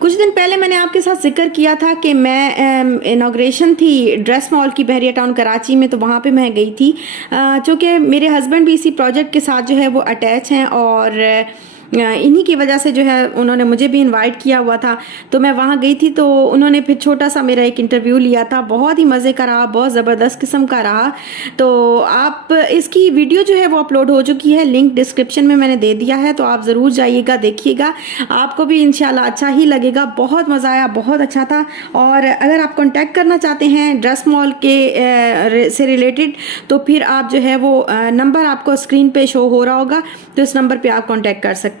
कुछ दिन पहले मैंने आपके साथ जिक्र किया था कि मैं इनाग्रेशन थी ड्रेस मॉल की बहरिया टाउन कराची में, तो वहाँ पे मैं गई थी। चूँकि मेरे हस्बैंड भी इसी प्रोजेक्ट के साथ जो है वो अटैच हैं और इन्हीं की वजह से जो है उन्होंने मुझे भी इनवाइट किया हुआ था, तो मैं वहाँ गई थी। तो उन्होंने फिर छोटा सा मेरा एक इंटरव्यू लिया था, बहुत ही मज़े का रहा, बहुत ज़बरदस्त किस्म का रहा। तो आप इसकी वीडियो जो है वो अपलोड हो चुकी है, लिंक डिस्क्रिप्शन में मैंने दे दिया है, तो आप ज़रूर जाइएगा, देखिएगा, आपको भी इंशाल्लाह अच्छा ही लगेगा। बहुत मज़ा आया, बहुत अच्छा था। और अगर आप कॉन्टैक्ट करना चाहते हैं ड्रेस मॉल के से रिलेटेड, तो फिर आप जो है वो नंबर आपको स्क्रीन पे शो हो रहा होगा, तो इस नंबर पे आप कॉन्टैक्ट कर सकते हैं।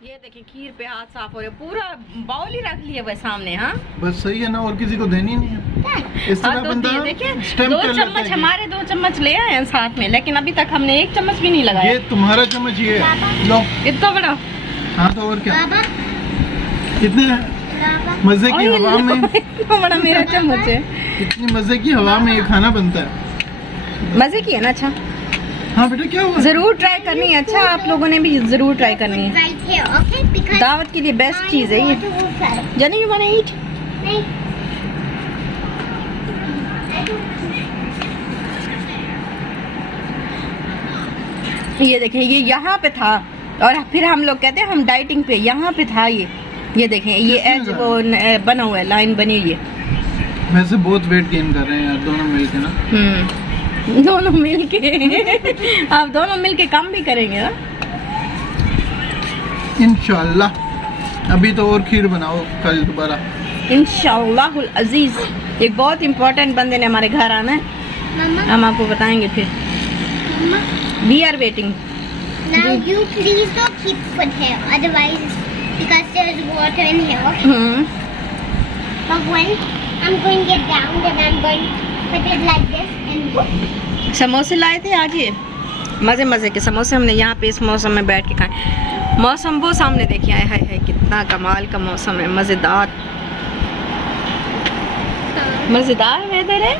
ये देखिए खीर पे हाथ साफ हो रहे, पूरा बाउल ही रख लिया वह सामने। हाँ बस सही है ना, और किसी को देनी नहीं है। इस तरह बंदा देखिए स्टैम्प 2 कर लेता चम्मच है। हमारे 2 चम्मच ले आए हैं साथ में, लेकिन अभी तक हमने 1 चम्मच भी नहीं लगाया। ये तुम्हारा चम्मच, ये लो। इतना बड़ा। हाँ तो और क्या, कितने मजे की हवा में इतना बड़ा मेरा चम्मच है। इतनी मजे की हवा में ये खाना बनता है। मजे की है ना। अच्छा हाँ बेटा, क्या हुआ? जरूर ट्राई करनी है। अच्छा आप लोगों ने भी जरूर ट्राई करनी है, दावत के लिए बेस्ट चीज है ये। जानी यू वांट टू ईट? ये देखें, ये यहाँ पे था और फिर हम लोग कहते हैं हम डाइटिंग पे, यहाँ पे था ये देखें, ये एज वो बना हुआ है, लाइन बनी हुई है। वैसे बहुत वेट गेन कर रहे हैं यार दोनों मिलके ना। दोनों मिलके आप दोनों मिलके काम भी करेंगे ना इंशाल्लाह। अभी तो और खीर बनाओ कल दोबारा इंशाल्लाह अजीज। एक बहुत इम्पोर्टेंट बंदे ने हमारे घर आना है, हम आपको बताएंगे फिर। We are waiting. Now you please don't keep food here, otherwise because there's water in here. But when I'm going to get down, then I'm going to put it like this and समोसे लाए थे आज, ये मज़े मज़े के समोसे हमने यहाँ पे इस मौसम में बैठ के खाए। मौसम वो सामने देखिए, आए हाय हाय कितना कमाल का मौसम है, मज़ेदार मज़ेदार वेदर है,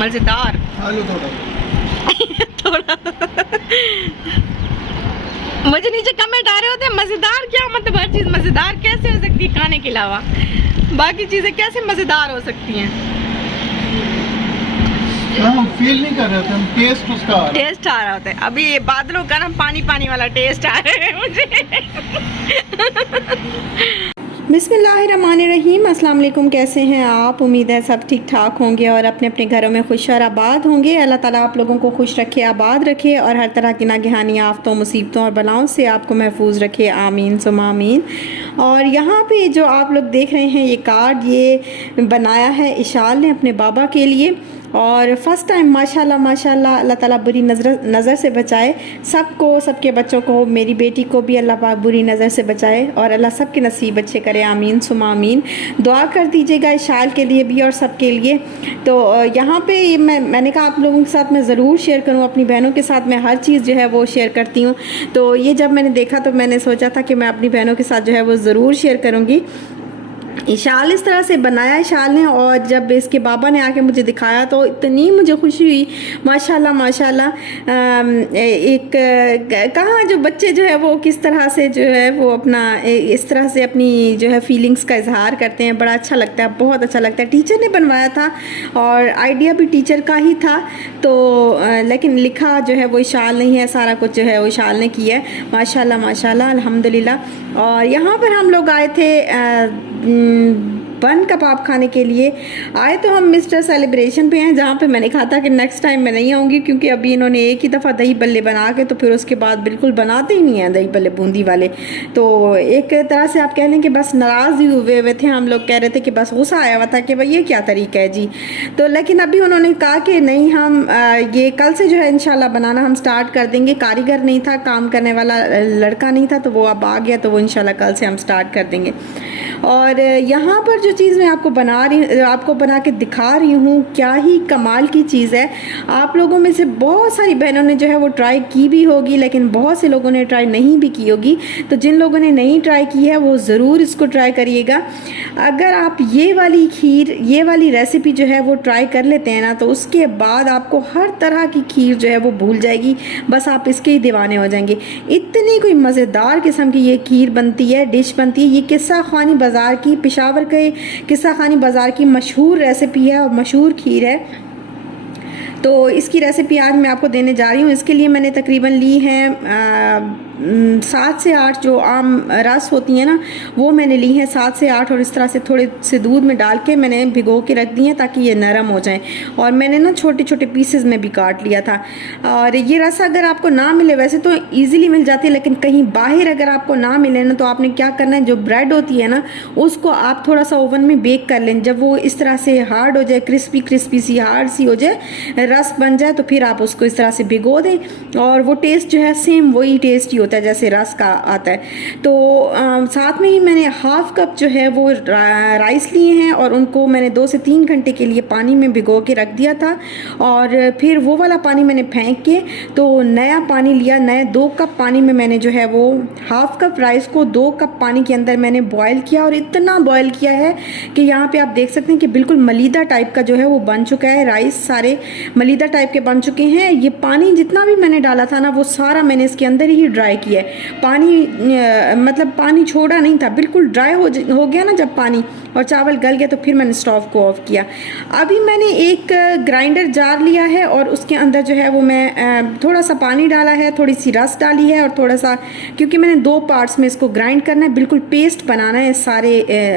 मज़ेदार। आलू थोड़ा मुझे नीचे कमेंट आ रहे होते हैं मज़ेदार क्या मतलब, हर चीज़ मज़ेदार कैसे हो सकती है खाने के अलावा, बाकी चीज़ें कैसे मज़ेदार हो सकती हैं। हम फील नहीं कर रहे थे, हम टेस्ट उसका आ रहा है। टेस्ट आ रहा होता है। अभी ये बादलों का ना पानी पानी वाला टेस्ट आ रहा है मुझे। बिस्मिल्लाहिर्रहमानिर्रहीम। अस्सलाम वालेकुम, कैसे हैं आप? उम्मीद है सब ठीक ठाक होंगे और अपने अपने घरों में खुश और आबाद होंगे। अल्लाह ताला आप लोगों को खुश रखे, आबाद रखे और हर तरह की नागहानी आफतों, मुसीबतों और बलाओं से आपको महफूज रखे, आमीन सुम्मा आमीन। और यहाँ पे जो आप लोग देख रहे हैं ये कार्ड, ये बनाया है इशाल ने अपने बाबा के लिए, और फ़र्स्ट टाइम माशाल्लाह माशाल्लाह। अल्लाह ताला बुरी नज़र से बचाए सबको, सबके बच्चों को, मेरी बेटी को भी अल्लाह पाक बुरी नज़र से बचाए और अल्लाह सबके नसीब अच्छे करे, आमीन सुमा आमीन। दुआ कर दीजिएगा इशाल के लिए भी और सबके लिए। तो यहाँ पे मैंने कहा आप लोगों के साथ मैं ज़रूर शेयर करूँ, अपनी बहनों के साथ मैं हर चीज़ जो है वो शेयर करती हूँ। तो ये जब मैंने देखा तो मैंने सोचा था कि मैं अपनी बहनों के साथ जो है वो ज़रूर शेयर करूँगी। इशाल इस तरह से बनाया इशाल ने, और जब इसके बाबा ने आके मुझे दिखाया तो इतनी मुझे खुशी हुई, माशाल्लाह माशाल्लाह। एक कहाँ जो बच्चे जो है वो किस तरह से जो है वो अपना इस तरह से अपनी जो है फीलिंग्स का इजहार करते हैं, बड़ा अच्छा लगता है, बहुत अच्छा लगता है। टीचर ने बनवाया था और आइडिया भी टीचर का ही था, तो लेकिन लिखा जो है वो इशाल नहीं है, सारा कुछ जो है वो इशाल ने किया है, माशाल्लाह माशाल्लाह अल्हम्दुलिल्लाह। और यहाँ पर हम लोग आए थे बन कबाब खाने के लिए। आए तो हम मिस्टर सेलिब्रेशन पे हैं, जहाँ पे मैंने कहा था कि नेक्स्ट टाइम मैं नहीं आऊँगी, क्योंकि अभी इन्होंने एक ही दफ़ा दही बल्ले बना के तो फिर उसके बाद बिल्कुल बनाते ही नहीं हैं दही बल्ले बूंदी वाले। तो एक तरह से आप कह लें कि बस नाराज़ ही हुए थे हम लोग, कह रहे थे कि बस गुस्सा आया हुआ था कि भाई ये क्या तरीका है जी। तो लेकिन अभी उन्होंने कहा कि नहीं, हम ये कल से जो है इंशाल्लाह बनाना हम स्टार्ट कर देंगे। कारीगर नहीं था, काम करने वाला लड़का नहीं था, तो वो अब आ गया, तो वो इंशाल्लाह कल से हम स्टार्ट कर देंगे। और यहाँ पर जो चीज़ मैं आपको बना के दिखा रही हूँ, क्या ही कमाल की चीज़ है। आप लोगों में से बहुत सारी बहनों ने जो है वो ट्राई की भी होगी, लेकिन बहुत से लोगों ने ट्राई नहीं भी की होगी। तो जिन लोगों ने नहीं ट्राई की है वो ज़रूर इसको ट्राई करिएगा। अगर आप ये वाली खीर, ये वाली रेसिपी जो है वो ट्राई कर लेते हैं ना, तो उसके बाद आपको हर तरह की खीर जो है वो भूल जाएगी, बस आप इसके ही दीवाने हो जाएंगे। इतनी कोई मज़ेदार किस्म की ये खीर बनती है, डिश बनती है। ये किस्सा खानी बाज़ार की, पेशावर के किस्सा खानी बाज़ार की मशहूर रेसिपी है और मशहूर खीर है। तो इसकी रेसिपी आज मैं आपको देने जा रही हूँ। इसके लिए मैंने तकरीबन ली है 7 से 8 जो आम रस होती हैं ना, वो मैंने ली हैं 7 से 8, और इस तरह से थोड़े से दूध में डाल के मैंने भिगो के रख दी हैं ताकि ये नरम हो जाएं। और मैंने ना छोटे छोटे पीसेस में भी काट लिया था। और ये रस अगर आपको ना मिले, वैसे तो ईज़िली मिल जाती है, लेकिन कहीं बाहर अगर आपको ना मिले ना, तो आपने क्या करना है, जो ब्रेड होती है ना उसको आप थोड़ा सा ओवन में बेक कर लें। जब वो इस तरह से हार्ड हो जाए, क्रिस्पी क्रिस्पी सी हार्ड सी हो जाए, रस बन जाए, तो फिर आप उसको इस तरह से भिगो दें और वो टेस्ट जो है सेम वही टेस्ट ही होता है जैसे रस का आता है। तो साथ में ही मैंने हाफ कप जो है वो राइस लिए हैं और उनको मैंने 2 से 3 घंटे के लिए पानी में भिगो के रख दिया था। और फिर वो वाला पानी मैंने फेंक के तो नया पानी लिया। नए 2 कप पानी में मैंने जो है वो हाफ कप राइस को 2 कप पानी के अंदर मैंने बॉयल किया, और इतना बॉयल किया है कि यहाँ पे आप देख सकते हैं कि बिल्कुल मलीदा टाइप का जो है वो बन चुका है। राइस सारे मलीदा टाइप के बन चुके हैं। ये पानी जितना भी मैंने डाला था ना, वो सारा मैंने इसके अंदर ही ड्राई किया है। पानी मतलब पानी छोड़ा नहीं था, बिल्कुल ड्राई हो गया ना जब पानी, और चावल गल गया, तो फिर मैंने स्टोव को ऑफ किया। अभी मैंने एक ग्राइंडर जार लिया है और उसके अंदर जो है वो मैं थोड़ा सा पानी डाला है, थोड़ी सी रस डाली है और थोड़ा सा, क्योंकि मैंने 2 पार्ट्स में इसको ग्राइंड करना है, बिल्कुल पेस्ट बनाना है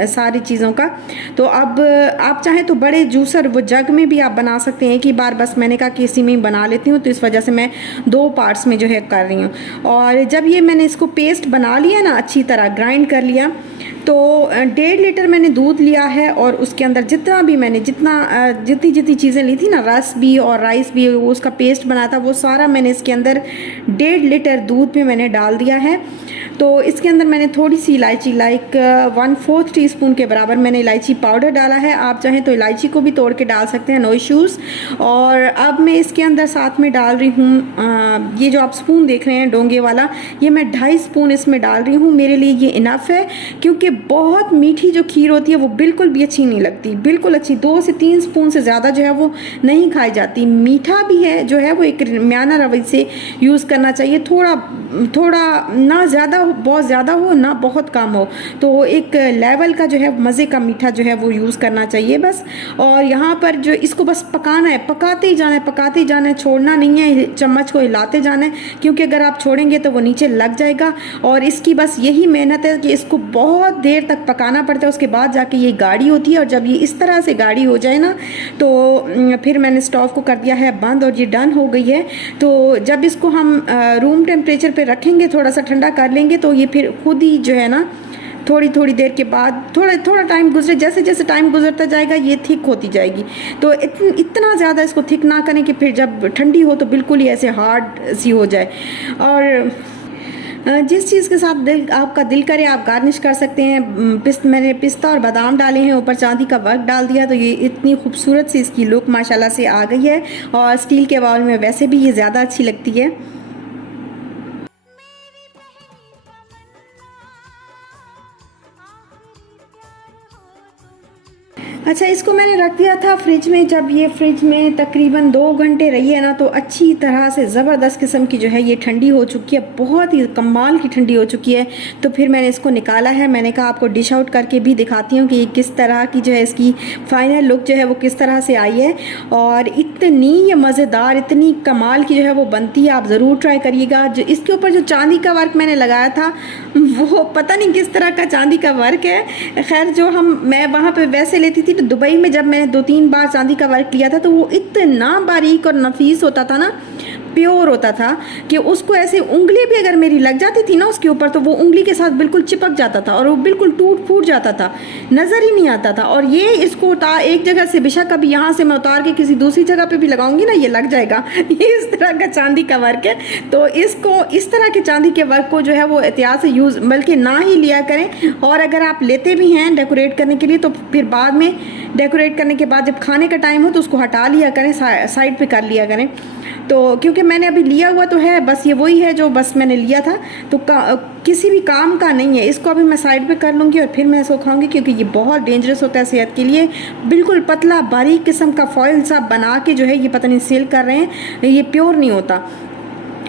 सारी चीज़ों का। तो अब आप चाहें तो बड़े जूसर वो जग में भी आप बना सकते हैं कि बार, बस मैंने कहा कि इसी में ही बना लेती हूँ, तो इस वजह से मैं 2 पार्ट्स में जो है कर रही हूँ। और जब ये मैंने इसको पेस्ट बना लिया ना, अच्छी तरह ग्राइंड कर लिया, तो 1.5 लीटर मैंने दूध लिया है और उसके अंदर जितना भी मैंने जितनी चीज़ें ली थी ना, रस भी और राइस भी, उसका पेस्ट बना था, वो सारा मैंने इसके अंदर 1.5 लीटर दूध में मैंने डाल दिया है। तो इसके अंदर मैंने थोड़ी सी इलायची, लाइक 1/4 टीस्पून के बराबर मैंने इलायची पाउडर डाला है। आप चाहें तो इलायची को भी तोड़ के डाल सकते हैं, नो इश्यूज़। और अब मैं इसके अंदर साथ में डाल रही हूँ ये जो आप स्पून देख रहे हैं डोंगे वाला, ये मैं 2.5 स्पून इसमें डाल रही हूँ। मेरे लिए ये इनफ है, क्योंकि बहुत मीठी जो खीर होती है वो बिल्कुल भी अच्छी नहीं लगती, बिल्कुल अच्छी 2 से 3 स्पून से ज़्यादा जो है वो नहीं खाई जाती। मीठा भी है जो है वो एक म्याना रवैये से यूज़ करना चाहिए, थोड़ा ना ज़्यादा, बहुत ज़्यादा हो ना बहुत कम हो, तो एक लेवल का जो है मज़े का मीठा जो है वो यूज़ करना चाहिए बस। और यहाँ पर जो इसको बस पकाना है, पकाते ही जाना है, छोड़ना नहीं है, चम्मच को हिलाते जाना है, क्योंकि अगर आप छोड़ेंगे तो वो नीचे लग जाएगा। और इसकी बस यही मेहनत है कि इसको बहुत देर तक पकाना पड़ता है, उसके बाद जाके ये गाढ़ी होती है। और जब ये इस तरह से गाढ़ी हो जाए ना, तो फिर मैंने स्टोव को कर दिया है बंद और ये डन हो गई है। तो जब इसको हम रूम टेम्परेचर पे रखेंगे, थोड़ा सा ठंडा कर लेंगे, तो ये फिर खुद ही जो है ना थोड़ी देर के बाद, थोड़ा टाइम गुजरे, जैसे टाइम गुजरता जाएगा ये थिक होती जाएगी। तो इतना ज़्यादा इसको थिक ना करें कि फिर जब ठंडी हो तो बिल्कुल ही ऐसे हार्ड सी हो जाए। और जिस चीज़ के साथ आपका दिल करे आप गार्निश कर सकते हैं। मैंने पिस्ता और बादाम डाले हैं, ऊपर चांदी का वर्क डाल दिया, तो ये इतनी खूबसूरत सी इसकी लुक माशाल्लाह से आ गई है। और स्टील के बाउल में वैसे भी ये ज़्यादा अच्छी लगती है। अच्छा, इसको मैंने रख दिया था फ्रिज में। जब ये फ्रिज में तकरीबन 2 घंटे रही है ना, तो अच्छी तरह से ज़बरदस्त किस्म की जो है ये ठंडी हो चुकी है, बहुत ही कमाल की ठंडी हो चुकी है। तो फिर मैंने इसको निकाला है। मैंने कहा आपको डिश आउट करके भी दिखाती हूँ कि ये किस तरह की जो है इसकी फ़ाइनल लुक जो है वो किस तरह से आई है। और इतनी ये मज़ेदार, इतनी कमाल की जो है वो बनती है, आप ज़रूर ट्राई करिएगा। जो इसके ऊपर जो चांदी का वर्क मैंने लगाया था, वो पता नहीं किस तरह का चांदी का वर्क है। खैर, जो मैं वहाँ पर वैसे लेती थी, तो दुबई में जब मैंने 2-3 बार चांदी का वर्क लिया था, तो वो इतना बारीक और नफीस होता था ना, प्योर होता था कि उसको ऐसे उंगली भी अगर मेरी लग जाती थी ना उसके ऊपर, तो वो उंगली के साथ बिल्कुल चिपक जाता था और वो बिल्कुल टूट फूट जाता था, नज़र ही नहीं आता था। और ये इसको एक जगह से बेशक अभी यहाँ से मैं उतार के किसी दूसरी जगह पे भी लगाऊंगी ना, ये लग जाएगा। ये इस तरह का चांदी का वर्क है, तो इसको इस तरह के चांदी के वर्क को जो है वो एहतियात से यूज़ बल्कि ना ही लिया करें। और अगर आप लेते भी हैं डेकोरेट करने के लिए, तो फिर बाद में डेकोरेट करने के बाद जब खाने का टाइम हो तो उसको हटा लिया करें, साइड पे कर लिया करें। तो क्योंकि मैंने अभी लिया हुआ तो है, बस ये वही है जो बस मैंने लिया था, तो किसी भी काम का नहीं है। इसको अभी मैं साइड पे कर लूँगी और फिर मैं इसको खाऊंगी, क्योंकि ये बहुत डेंजरस होता है सेहत के लिए। बिल्कुल पतला बारीक किस्म का फॉइल सा बना के जो है ये पता नहीं सेल कर रहे हैं, ये प्योर नहीं होता।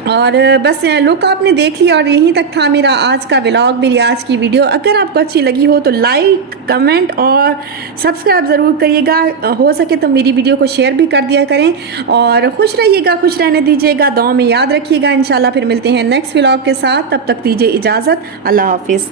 और बस लुक आपने देख लिया और यहीं तक था मेरा आज का व्लॉग, मेरी आज की वीडियो। अगर आपको अच्छी लगी हो तो लाइक, कमेंट और सब्सक्राइब ज़रूर करिएगा। हो सके तो मेरी वीडियो को शेयर भी कर दिया करें और खुश रहिएगा, खुश रहने दीजिएगा, दुआ में याद रखिएगा। इंशाल्लाह फिर मिलते हैं नेक्स्ट व्लॉग के साथ, तब तक दीजिए इजाज़त। अल्लाह हाफिज़।